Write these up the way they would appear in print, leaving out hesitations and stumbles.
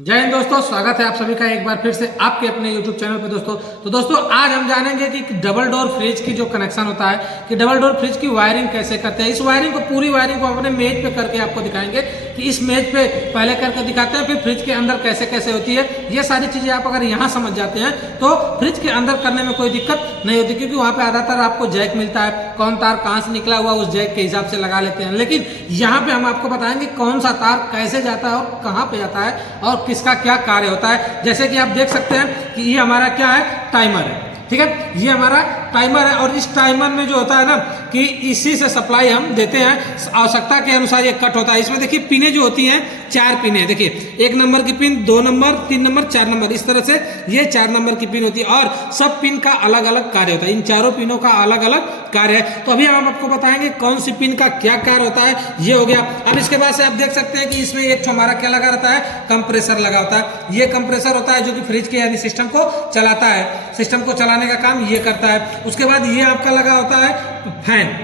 जय हिंद दोस्तों, स्वागत है आप सभी का एक बार फिर से आपके अपने YouTube चैनल पे दोस्तों। तो दोस्तों आज हम जानेंगे कि डबल डोर फ्रिज की जो कनेक्शन होता है कि डबल डोर फ्रिज की वायरिंग कैसे करते हैं। इस वायरिंग को पूरी वायरिंग को अपने मेज पे करके आपको दिखाएंगे कि इस मेज पे पहले करके दिखाते हैं, फिर फ्रिज के अंदर कैसे कैसे होती है। ये सारी चीजें आप अगर यहाँ समझ जाते हैं तो फ्रिज के अंदर करने में कोई दिक्कत नहीं होती, क्योंकि वहाँ पे ज्यादातर आपको जैक मिलता है, कौन तार कहाँ से निकला हुआ उस जैक के हिसाब से लगा लेते हैं। लेकिन यहाँ पे हम आपको बताएंगे कौन सा तार कैसे जाता है और कहाँ पे जाता है और किसका क्या कार्य होता है। जैसे कि आप देख सकते हैं कि ये हमारा क्या है, टाइमर है, ठीक है। ये हमारा टाइमर है और इस टाइमर में जो होता है ना कि इसी से सप्लाई हम देते हैं, आवश्यकता के अनुसार ये कट होता है। इसमें देखिए पिनें जो होती हैं 4 पिनें, देखिए 1 नंबर की पिन, 2 नंबर, 3 नंबर, 4 नंबर, इस तरह से ये 4 नंबर की पिन होती है और सब पिन का अलग अलग कार्य होता है। इन चारों पिनों का अलग अलग कार्य है। तो अभी हम आपको बताएंगे कौन सी पिन का क्या कार्य होता है। ये हो गया। अब इसके बाद से आप देख सकते हैं कि इसमें एक हमारा क्या लगा रहता है, कंप्रेसर लगा होता है। ये कंप्रेसर होता है जो कि फ्रिज के यानी सिस्टम को चलाता है, सिस्टम को चलाने का काम ये करता है। उसके बाद ये आपका लगा होता है फैन।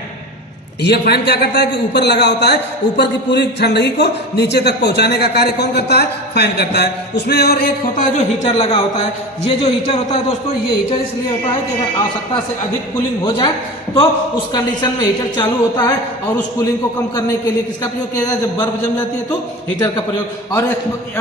ये फैन क्या करता है कि ऊपर लगा होता है, ऊपर की पूरी ठंडगी को नीचे तक पहुंचाने का कार्य कौन करता है, फैन करता है। उसमें और एक होता है जो हीटर लगा होता है। ये जो हीटर होता है दोस्तों, ये हीटर इसलिए होता है कि अगर आवश्यकता से अधिक कूलिंग हो जाए तो उस कंडीशन में हीटर चालू होता है और उस कूलिंग को कम करने के लिए किसका प्रयोग किया जाए, जब बर्फ जम जाती है तो हीटर का प्रयोग। और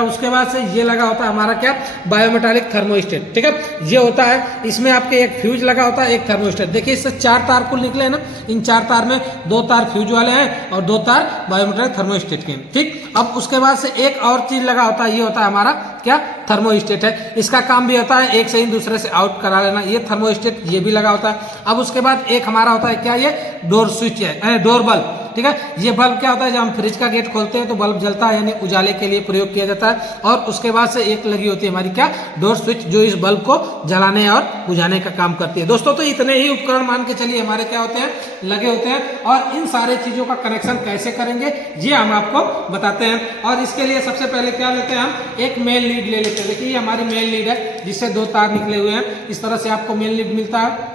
उसके बाद से ये लगा होता है हमारा क्या, बायोमेटालिक थर्मोस्टेट, ठीक है। ये होता है, इसमें आपके एक फ्यूज लगा होता है, एक थर्मोस्टेट। देखिए इससे 4 तार कुल निकले ना, इन 4 तार में 2 तार फ्यूज वाले हैं और 2 तार बायोमेट्रिक थर्मोस्टेट के, ठीक। अब उसके बाद से एक और चीज लगा होता है, ये होता है हमारा क्या, थर्मोस्टेट है। इसका काम भी होता है एक से इन दूसरे से आउट करा लेना, ये थर्मोस्टेट ये भी लगा होता है। अब उसके बाद एक हमारा होता है क्या, ये डोर स्विच है, डोर बल्ब, ठीक है। ये बल्ब क्या होता है, जब हम फ्रिज का गेट खोलते हैं तो बल्ब जलता है, यानी उजाले के लिए प्रयोग किया जाता है। और उसके बाद से एक लगी होती है हमारी क्या, डोर स्विच, जो इस बल्ब को जलाने और बुझाने का काम करती है। दोस्तों तो इतने ही उपकरण मान के चलिए हमारे क्या होते हैं, लगे होते हैं। और इन सारे चीजों का कनेक्शन कैसे करेंगे ये हम आपको बताते हैं। और इसके लिए सबसे पहले क्या लेते हैं, हम एक मेन लीड ले लेते हैं। देखिए ये हमारी मेन लीड है जिससे 2 तार निकले हुए हैं, इस तरह से आपको मेन लीड मिलता है।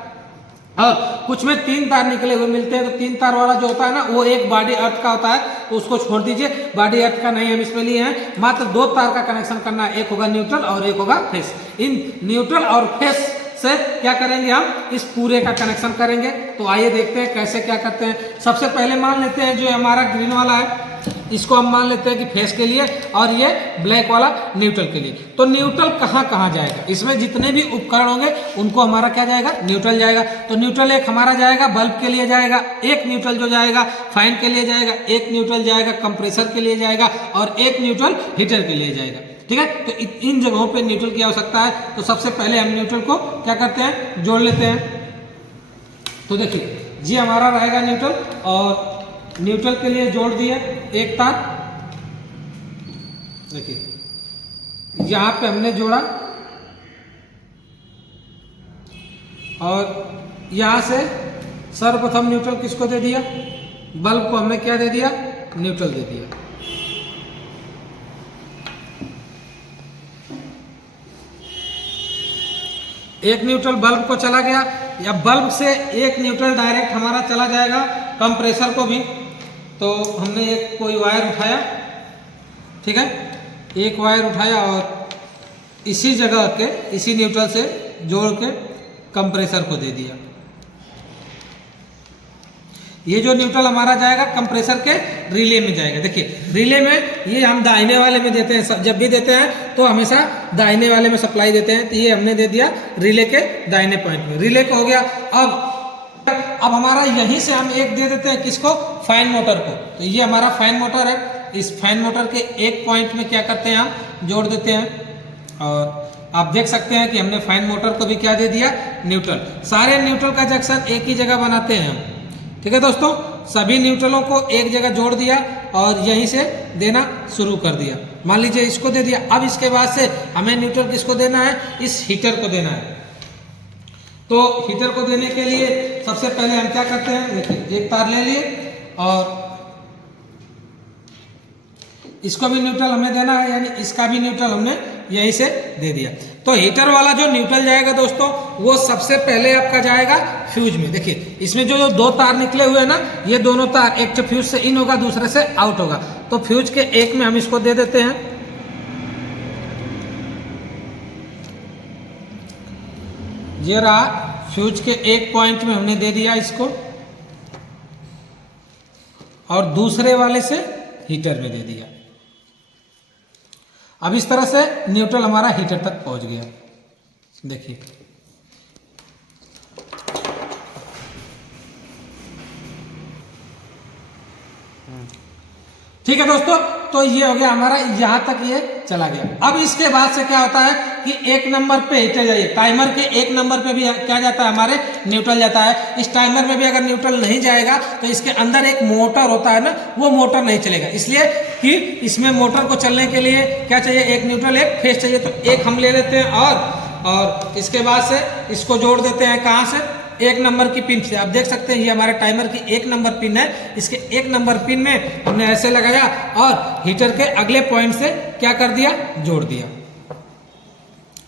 और कुछ में 3 तार निकले हुए मिलते हैं। तो 3 तार वाला जो होता है ना, वो एक बॉडी अर्थ का होता है, तो उसको छोड़ दीजिए, बॉडी अर्थ का नहीं हम इसमें लिए हैं। मात्र 2 तार का कनेक्शन करना है, एक होगा न्यूट्रल और एक होगा फेस। इन न्यूट्रल और फेस से क्या करेंगे, हम इस पूरे का कनेक्शन करेंगे। तो आइए देखते हैं कैसे क्या करते हैं। सबसे पहले मान लेते हैं जो हमारा ग्रीन वाला है, इसको हम मान लेते हैं कि फेस के लिए, और ये ब्लैक वाला न्यूट्रल के लिए। तो न्यूट्रल कहाँ कहाँ जाएगा, इसमें जितने भी उपकरण होंगे उनको हमारा क्या जाएगा, न्यूट्रल जाएगा। तो न्यूट्रल एक हमारा जाएगा बल्ब के लिए जाएगा, एक न्यूट्रल जो जाएगा फैन के लिए जाएगा, एक न्यूट्रल जाएगा कंप्रेसर के लिए जाएगा और एक न्यूट्रल हीटर के लिए जाएगा, ठीक है। तो इन जगहों पे न्यूट्रल की आवश्यकता है। तो सबसे पहले हम न्यूट्रल को क्या करते हैं, जोड़ लेते हैं। तो देखिए ये हमारा रहेगा न्यूट्रल, और न्यूट्रल के लिए जोड़ दिया एक तार। देखिए यहां पे हमने जोड़ा और यहां से सर्वप्रथम न्यूट्रल किसको दे दिया, बल्ब को हमने क्या दे दिया, न्यूट्रल दे दिया। एक न्यूट्रल बल्ब को चला गया, या बल्ब से एक न्यूट्रल डायरेक्ट हमारा चला जाएगा कंप्रेसर को भी। तो हमने एक कोई वायर उठाया, ठीक है, एक वायर उठाया और इसी जगह के इसी न्यूट्रल से जोड़ के कंप्रेसर को दे दिया। ये जो न्यूट्रल हमारा जाएगा कंप्रेसर के रिले में जाएगा। देखिए रिले में ये हम दाहिने वाले में देते हैं, जब भी देते हैं तो हमेशा दाहिने वाले में सप्लाई देते हैं। तो ये हमने दे दिया रिले के दाहिने पॉइंट में, रिले को हो गया। अब हमारा यहीं से हम एक दे देते हैं किसको, फैन मोटर को। तो ये हमारा फैन मोटर है, इस फैन मोटर के एक पॉइंट में क्या करते हैं, हम जोड़ देते हैं। और आप देख सकते हैं कि हमने फैन मोटर को भी क्या दे दिया, न्यूट्रल। सारे न्यूट्रल का जंक्शन एक ही जगह बनाते हैं हम, ठीक है दोस्तों। सभी न्यूट्रलों को एक जगह जोड़ दिया और यहीं से देना शुरू कर दिया। मान लीजिए इसको दे दिया। अब इसके बाद से हमें न्यूट्रल किसको देना है, इस हीटर को देना है। तो हीटर को देने के लिए सबसे पहले हम क्या करते हैं, देखिए एक तार ले लिए और इसको भी न्यूट्रल हमें देना है, यानी इसका भी न्यूट्रल हमने यहीं से दे दिया। तो हीटर वाला जो न्यूट्रल जाएगा दोस्तों, वो सबसे पहले आपका जाएगा फ्यूज में। देखिए इसमें जो 2 तार निकले हुए हैं ना, ये दोनों तार एक तो फ्यूज से इन होगा, दूसरे से आउट होगा। तो फ्यूज के एक में हम इसको दे देते हैं, ये रहा फ्यूज के एक पॉइंट में हमने दे दिया इसको, और दूसरे वाले से हीटर में दे दिया। अब इस तरह से न्यूट्रल हमारा हीटर तक पहुंच गया, देखिए। ठीक है दोस्तों, तो ये हो गया हमारा, यहां तक ये चला गया। अब इसके बाद से क्या होता है कि एक नंबर पे हीटर जाइए, टाइमर के एक नंबर पे भी क्या जाता है हमारे, न्यूट्रल जाता है। इस टाइमर में भी अगर न्यूट्रल नहीं जाएगा तो इसके अंदर एक मोटर होता है ना, वो मोटर नहीं चलेगा, इसलिए कि इसमें मोटर को चलने के लिए क्या चाहिए, एक न्यूट्रल एक फेस चाहिए। तो एक हम ले लेते हैं और इसके बाद से इसको जोड़ देते हैं कहाँ से, एक नंबर की पिन से। आप देख सकते हैं ये हमारे टाइमर की एक नंबर पिन है, इसके एक नंबर पिन में हमने ऐसे लगाया और हीटर के अगले पॉइंट से क्या कर दिया, जोड़ दिया,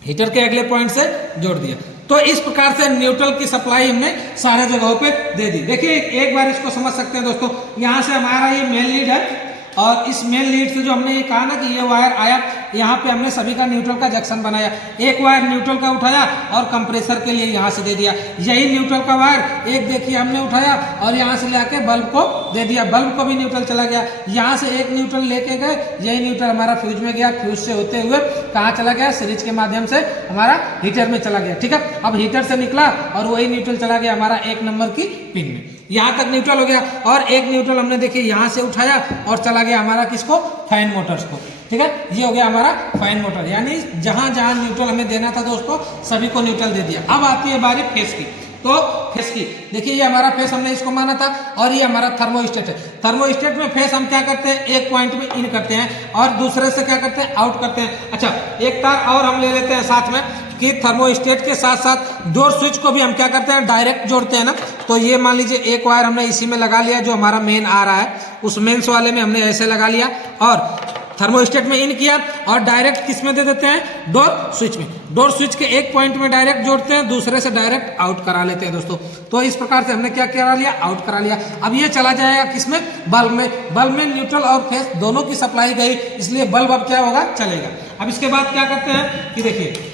हीटर के अगले पॉइंट से जोड़ दिया। तो इस प्रकार से न्यूट्रल की सप्लाई हमने सारे जगहों पे दे दी। देखिए एक बार इसको समझ सकते हैं दोस्तों, यहाँ से हमारा ये मेन लीड है और इस मेन लीड से जो हमने ये कहा ना कि ये वायर आया, यहाँ पे हमने सभी का न्यूट्रल का जंक्शन बनाया, एक वायर न्यूट्रल का उठाया और कंप्रेसर के लिए यहाँ से दे दिया। यही न्यूट्रल का वायर एक देखिए हमने उठाया और यहाँ से लेके बल्ब को दे दिया, बल्ब को भी न्यूट्रल चला गया। यहाँ से एक न्यूट्रल लेके गए, यही न्यूट्रल हमारा फ्यूज में गया, फ्यूज से होते हुए कहाँ चला गया, सीरीज के माध्यम से हमारा हीटर में चला गया। ठीक है, अब हीटर से निकला और वही न्यूट्रल चला गया हमारा एक नंबर की पिन में, यहाँ तक न्यूट्रल हो गया। और एक न्यूट्रल हमने देखिए यहाँ से उठाया और चला गया हमारा किसको, फैन मोटर्स को। ठीक है, ये हो गया हमारा फैन मोटर, यानी जहां जहां न्यूट्रल हमें देना था दोस्तों सभी को न्यूट्रल दे दिया। अब आती है बारी फेस की। तो फेस की देखिए, ये हमारा फेस हमने इसको माना था और ये हमारा थर्मोस्टेट है। थर्मोस्टेट में फेस हम क्या करते हैं, एक पॉइंट में इन करते हैं और दूसरे से क्या करते हैं, आउट करते हैं। अच्छा, एक तार और हम ले लेते हैं साथ में कि थर्मोस्टेट के साथ साथ डोर स्विच को भी हम क्या करते हैं, डायरेक्ट जोड़ते हैं ना। तो ये मान लीजिए एक वायर हमने इसी में लगा लिया, जो हमारा मेन आ रहा है उस मेन्स वाले में हमने ऐसे लगा लिया और थर्मोस्टेट में इन किया और डायरेक्ट किस में दे देते हैं, डोर स्विच में। डोर स्विच के एक पॉइंट में डायरेक्ट जोड़ते हैं, दूसरे से डायरेक्ट आउट करा लेते हैं दोस्तों। तो इस प्रकार से हमने क्या करा लिया, आउट करा लिया। अब ये चला जाएगा किसमें, बल्ब में। बल्ब में न्यूट्रल और फेस दोनों की सप्लाई गई, इसलिए बल्ब अब क्या होगा, चलेगा। अब इसके बाद क्या करते हैं कि देखिए,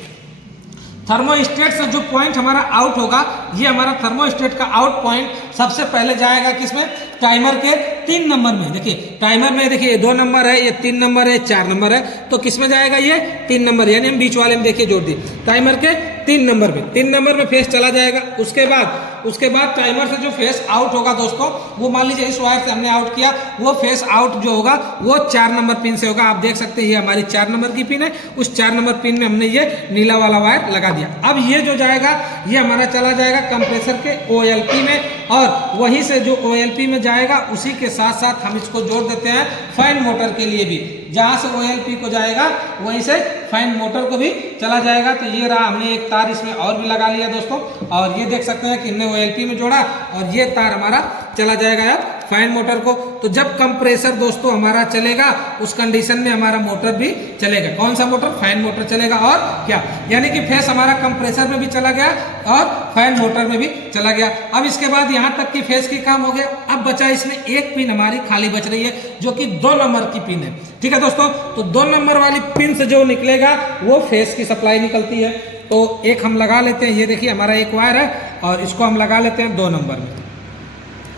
थर्मोस्टेट से जो पॉइंट हमारा आउट होगा, ये हमारा थर्मोस्टेट का आउट पॉइंट सबसे पहले जाएगा किसमें, टाइमर के 3 नंबर में। देखिए टाइमर में देखिए 2 नंबर है, ये 3 नंबर है, 4 नंबर है, तो किसमें जाएगा, ये 3 नंबर, यानी हम बीच वाले में देखिए जोड़ दिए टाइमर के 3 नंबर में। 3 नंबर में फेस चला जाएगा। उसके बाद टाइमर से जो फेस आउट होगा दोस्तों, वो मान लीजिए इस वायर से हमने आउट किया, वो फेस आउट जो होगा वो 4 नंबर पिन से होगा। आप देख सकते हैं ये हमारी 4 नंबर की पिन है, उस 4 नंबर पिन में हमने ये नीला वाला वायर लगा दिया। अब ये जो जाएगा ये हमारा चला जाएगा कंप्रेसर के OLP में, और वहीं से जो OLP में जाएगा उसी के साथ साथ हम इसको जोड़ देते हैं फैन मोटर के लिए भी। जहाँ से OLP को जाएगा वहीं से फैन मोटर को भी चला जाएगा। तो ये रहा, हमने एक तार इसमें और भी लगा लिया दोस्तों, और ये देख सकते हैं कि हमने OLP में जोड़ा और ये तार हमारा चला जाएगा अब फैन मोटर को। तो जब कंप्रेसर दोस्तों हमारा चलेगा उस कंडीशन में हमारा मोटर भी चलेगा। कौन सा मोटर, फैन मोटर चलेगा। और क्या, यानी कि फेस हमारा कंप्रेसर में भी चला गया और फैन मोटर में भी चला गया। अब इसके बाद यहाँ तक की फेस की काम हो गया। अब बचा इसमें एक पिन हमारी खाली बच रही है, जो कि 2 नंबर की पिन है। ठीक है दोस्तों, तो 2 नंबर वाली पिन से जो निकलेगा वो फेस की सप्लाई निकलती है। तो एक हम लगा लेते हैं, ये देखिए हमारा एक वायर है और इसको हम लगा लेते हैं 2 नंबर में।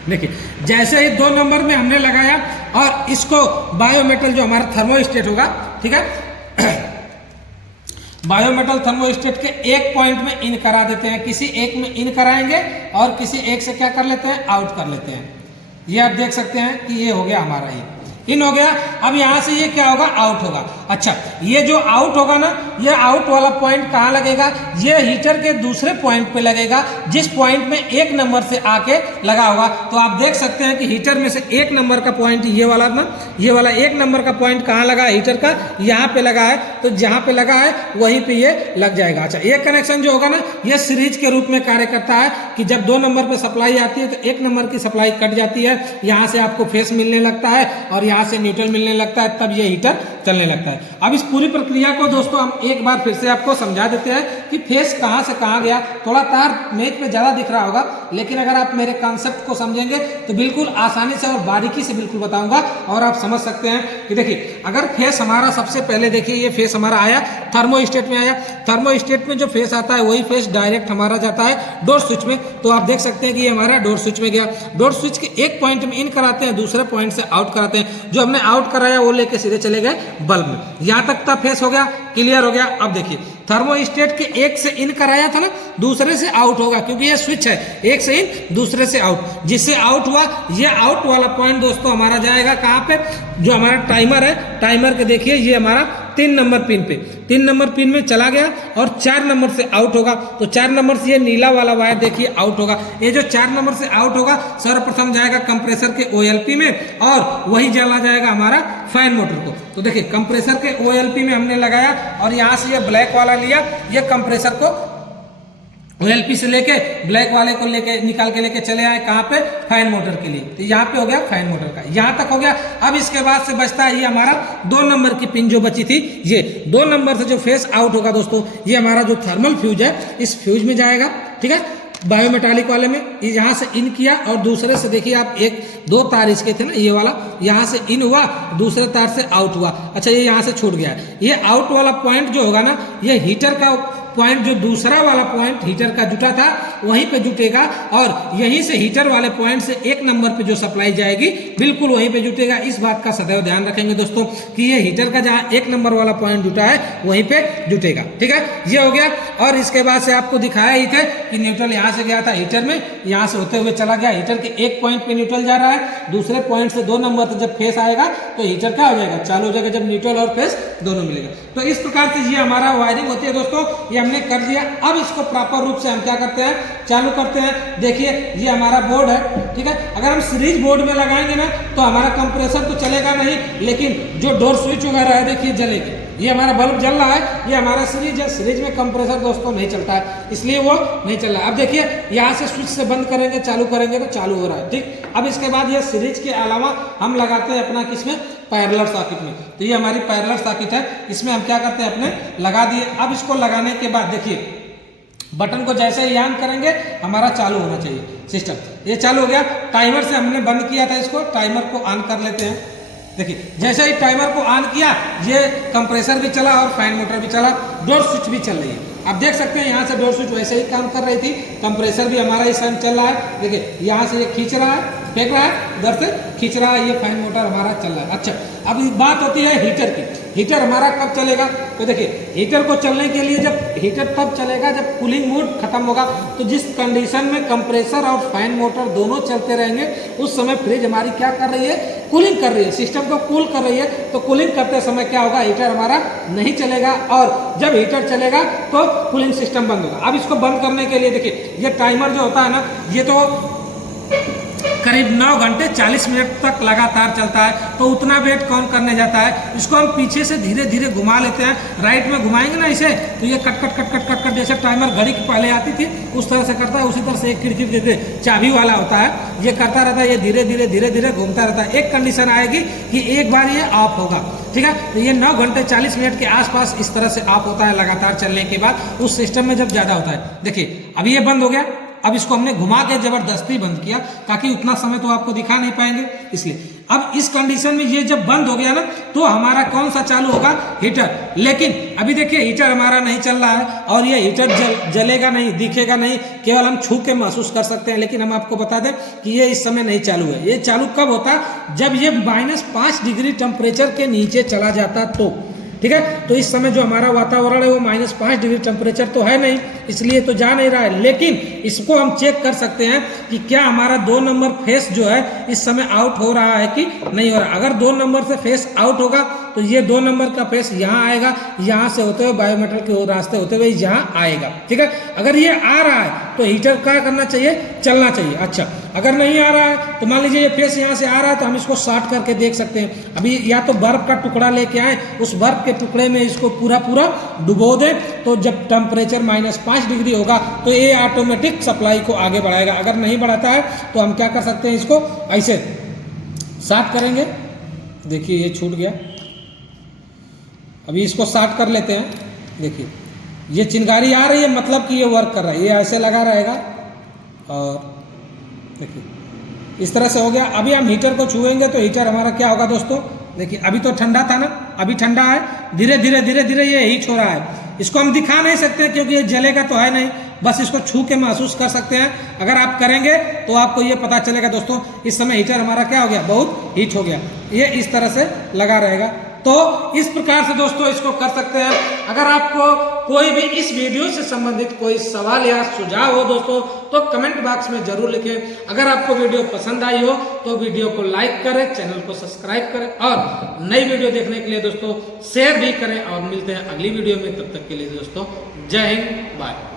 देखिए जैसे ही 2 नंबर में हमने लगाया और इसको बायोमेटल जो हमारा थर्मोस्टेट होगा, ठीक है, बायोमेटल थर्मोस्टेट के एक पॉइंट में इन करा देते हैं। किसी एक में इन कराएंगे और किसी एक से क्या कर लेते हैं, आउट कर लेते हैं। ये आप देख सकते हैं कि ये हो गया हमारा, ये इन हो गया। अब यहाँ से ये क्या होगा, आउट होगा। अच्छा, ये जो आउट होगा ना, ये आउट वाला पॉइंट कहाँ लगेगा, ये हीटर के दूसरे पॉइंट पे लगेगा, जिस पॉइंट में 1 नंबर से आके लगा होगा। तो आप देख सकते हैं कि हीटर में से 1 नंबर का पॉइंट ये वाला ना, ये वाला 1 नंबर का पॉइंट कहाँ लगा है, हीटर का यहाँ पे लगा है। तो जहाँ पे लगा है वहीं पे ये लग जाएगा। अच्छा, ये कनेक्शन जो होगा ना, ये सीरीज के रूप में कार्य करता है कि जब 2 नंबर पे सप्लाई आती है तो 1 नंबर की सप्लाई कट जाती है, यहाँ से आपको फेस मिलने लगता है और यहाँ से न्यूट्रल मिलने लगता है, तब ये हीटर चलने लगता है। अब इस पूरी प्रक्रिया को दोस्तों हम एक बार फिर से आपको समझा देते हैं कि फेस कहाँ से कहाँ गया। थोड़ा तार मेज पे ज़्यादा दिख रहा होगा, लेकिन अगर आप मेरे कॉन्सेप्ट को समझेंगे तो बिल्कुल आसानी से और बारीकी से बिल्कुल बताऊंगा और आप समझ सकते हैं कि देखिए, अगर फेस हमारा सबसे पहले देखिए ये फेस हमारा आया थर्मोस्टेट में आया। थर्मोस्टेट में जो फेस आता है वही फेस डायरेक्ट हमारा जाता है डोर स्विच में। तो आप देख सकते हैं कि ये हमारा डोर स्विच में गया। डोर स्विच के एक पॉइंट में इन कराते हैं, दूसरे पॉइंट से आउट कराते हैं। जो हमने आउट कराया वो लेके सीधे चले गए बल्ब में। यहाँ तक था फेस हो गया, क्लियर हो गया। अब देखिए थर्मोस्टेट के एक से इन कराया था ना, दूसरे से आउट होगा, क्योंकि ये स्विच है, एक से इन दूसरे से आउट। जिससे आउट हुआ, ये आउट वाला पॉइंट दोस्तों हमारा जाएगा कहाँ पे, जो हमारा टाइमर है, टाइमर के देखिए ये हमारा 3 नंबर पिन पे, 3 नंबर पिन में चला गया और 4 नंबर से आउट होगा। तो 4 नंबर से ये नीला वाला वायर देखिए आउट होगा। ये जो 4 नंबर से आउट होगा सर्वप्रथम जाएगा कंप्रेसर के OLP में और वही चला जाएगा हमारा फैन मोटर को। तो देखिए कंप्रेसर के OLP में हमने लगाया और यहाँ से ये ब्लैक वाला लिया, ये कंप्रेसर को OLP से लेके ब्लैक वाले को लेके निकाल के लेके चले आए कहाँ पे, फैन मोटर के लिए। तो यहाँ पे हो गया फैन मोटर का, यहाँ तक हो गया। अब इसके बाद से बचता है ये हमारा 2 नंबर की पिन जो बची थी, ये 2 नंबर से जो फेस आउट होगा दोस्तों, ये हमारा जो थर्मल फ्यूज है इस फ्यूज में जाएगा, ठीक है, बायोमेटालिक वाले में। यहाँ से इन किया और दूसरे से देखिए आप 1-2 तार इसके थे ना, ये वाला यहाँ से इन हुआ, दूसरे तार से आउट हुआ। अच्छा, ये यहाँ से छूट गया। ये आउट वाला पॉइंट जो होगा ना, ये हीटर का पॉइंट, जो दूसरा वाला पॉइंट हीटर का जुटा था वहीं पे जुटेगा और यहीं से हीटर वाले पॉइंट से 1 नंबर पे जो सप्लाई जाएगी बिल्कुल वहीं पे जुटेगा। इस बात का सदैव ध्यान रखेंगे दोस्तों कि ये हीटर का जहाँ 1 नंबर वाला पॉइंट जुटा है वहीं पे जुटेगा, ठीक है। ये हो गया। और इसके बाद से आपको दिखाया ही था कि न्यूट्रल यहाँ से गया था हीटर में, यहाँ से होते हुए चला गया हीटर के एक पॉइंट पे न्यूट्रल जा रहा है, दूसरे पॉइंट से 2 नंबर से जब फेस आएगा तो हीटर क्या हो जाएगा, चालू हो जाएगा, जब न्यूट्रल और फेस दोनों मिलेगा। तो इस प्रकार से ये हमारा वायरिंग होती है दोस्तों, ये हमने कर दिया। अब इसको प्रॉपर रूप से हम क्या करते हैं, चालू करते हैं। देखिए ये हमारा बोर्ड है, ठीक है। अगर हम सीरीज बोर्ड में लगाएंगे ना तो हमारा कंप्रेसर तो चलेगा नहीं, लेकिन जो डोर स्विच वगैरह है देखिए जलेगी। ये हमारा बल्ब जल रहा है, ये हमारा सीरीज है। सीरीज में कंप्रेसर दोस्तों नहीं चलता है, इसलिए वो नहीं चल रहा है। अब देखिए यहाँ से स्विच से बंद करेंगे, चालू करेंगे तो चालू हो रहा है, ठीक। अब इसके बाद ये सीरीज के अलावा हम लगाते हैं अपना किसमें, पैरेलल सॉकेट में। तो ये हमारी पैरेलल सॉकेट है, इसमें हम क्या करते हैं, अपने लगा दिए। अब इसको लगाने के बाद देखिए बटन को जैसे ही ऑन करेंगे हमारा चालू होना चाहिए सिस्टम। ये चालू हो गया। टाइमर से हमने बंद किया था इसको, टाइमर को ऑन कर लेते हैं। देखिए जैसे ही टाइमर को ऑन किया, ये कंप्रेसर भी चला और फैन मोटर भी चला, डोर स्विच भी चल रही है। आप देख सकते हैं यहाँ से डोर स्विच वैसे ही काम कर रही थी, कंप्रेसर भी हमारा इस टाइम चल रहा है। देखिए यहाँ से ये खींच रहा है, फेंक रहा है, उधर से खींच रहा है, ये फैन मोटर हमारा चल रहा है। अच्छा, अब बात होती है हीटर की। हीटर हमारा कब चलेगा, तो देखिए हीटर को चलने के लिए जब हीटर तब चलेगा जब कूलिंग मोड खत्म होगा। तो जिस कंडीशन में कंप्रेसर और फैन मोटर दोनों चलते रहेंगे, उस समय फ्रिज हमारी क्या कर रही है, कूलिंग कर रही है, सिस्टम को कूल कर रही है। तो कूलिंग करते समय क्या होगा, हीटर हमारा नहीं चलेगा और जब हीटर चलेगा तो कूलिंग सिस्टम बंद होगा। अब इसको बंद करने के लिए देखिए ये टाइमर जो होता है ना, ये तो करीब 9 घंटे 40 मिनट तक लगातार चलता है। तो उतना वेट कौन करने जाता है, इसको हम पीछे से धीरे धीरे घुमा लेते हैं। राइट में घुमाएंगे ना इसे, तो ये cut cut cut cut cut cut जैसे टाइमर घड़ी की पहले आती थी उस तरह से करता है। उसी तरह से एक खिड़की चाबी वाला होता है, ये करता रहता है, ये धीरे धीरे धीरे धीरे घूमता रहता है। एक कंडीशन आएगी कि एक बार ये ऑफ होगा, ठीक है। तो ये 9 घंटे 40 मिनट के आसपास इस तरह से ऑफ होता है लगातार चलने के बाद, उस सिस्टम में जब ज़्यादा होता है। देखिए अभी ये बंद हो गया। अब इसको हमने घुमा के जबरदस्ती बंद किया ताकि उतना समय तो आपको दिखा नहीं पाएंगे, इसलिए। अब इस कंडीशन में ये जब बंद हो गया ना, तो हमारा कौन सा चालू होगा, हीटर। लेकिन अभी देखिए हीटर हमारा नहीं चल रहा है और ये हीटर जलेगा नहीं, दिखेगा नहीं, केवल हम छू के महसूस कर सकते हैं। लेकिन हम आपको बता दें कि ये इस समय नहीं चालू है। ये चालू कब होता, जब ये -5 डिग्री टेम्परेचर के नीचे चला जाता तो, ठीक है। तो इस समय जो हमारा वातावरण है वो -5 डिग्री टेम्परेचर तो है नहीं, इसलिए तो जा नहीं रहा है। लेकिन इसको हम चेक कर सकते हैं कि क्या हमारा 2 नंबर फेस जो है इस समय आउट हो रहा है कि नहीं हो रहा। अगर 2 नंबर से फेस आउट होगा तो ये 2 नंबर का फेस यहाँ आएगा, यहाँ से होते हुए बायोमेटल के रास्ते होते हुए यहाँ आएगा, ठीक है। अगर ये आ रहा है तो हीटर क्या करना चाहिए, चलना चाहिए। अच्छा, अगर नहीं आ रहा है तो मान लीजिए ये फेस यहाँ से आ रहा है, तो हम इसको शॉर्ट करके देख सकते हैं। अभी या तो बर्फ का टुकड़ा लेके आए, उस बर्फ के टुकड़े में इसको पूरा डुबो दें, तो जब टेम्परेचर -5 डिग्री होगा तो ये ऑटोमेटिक सप्लाई को आगे बढ़ाएगा। अगर नहीं बढ़ाता है तो हम क्या कर सकते हैं, इसको ऐसे साफ करेंगे, देखिए ये छूट गया। अभी इसको स्टार्ट कर लेते हैं। देखिए ये चिंगारी आ रही है, मतलब कि ये वर्क कर रहा है। ये ऐसे लगा रहेगा और देखिए इस तरह से हो गया। अभी हम हीटर को छुएंगे तो हीटर हमारा क्या होगा दोस्तों, देखिए अभी तो ठंडा था ना, अभी ठंडा है, धीरे धीरे धीरे धीरे ये हीट हो रहा है। इसको हम दिखा नहीं सकते क्योंकि ये जलेगा तो है नहीं, बस इसको छू के महसूस कर सकते हैं। अगर आप करेंगे तो आपको ये पता चलेगा दोस्तों, इस समय हीटर हमारा क्या हो गया, बहुत हीट हो गया। ये इस तरह से लगा रहेगा। तो इस प्रकार से दोस्तों इसको कर सकते हैं। अगर आपको कोई भी इस वीडियो से संबंधित कोई सवाल या सुझाव हो दोस्तों तो कमेंट बॉक्स में जरूर लिखें। अगर आपको वीडियो पसंद आई हो तो वीडियो को लाइक करें, चैनल को सब्सक्राइब करें और नई वीडियो देखने के लिए दोस्तों शेयर भी करें। और मिलते हैं अगली वीडियो में, तब तक के लिए दोस्तों जय हिंद, बाय।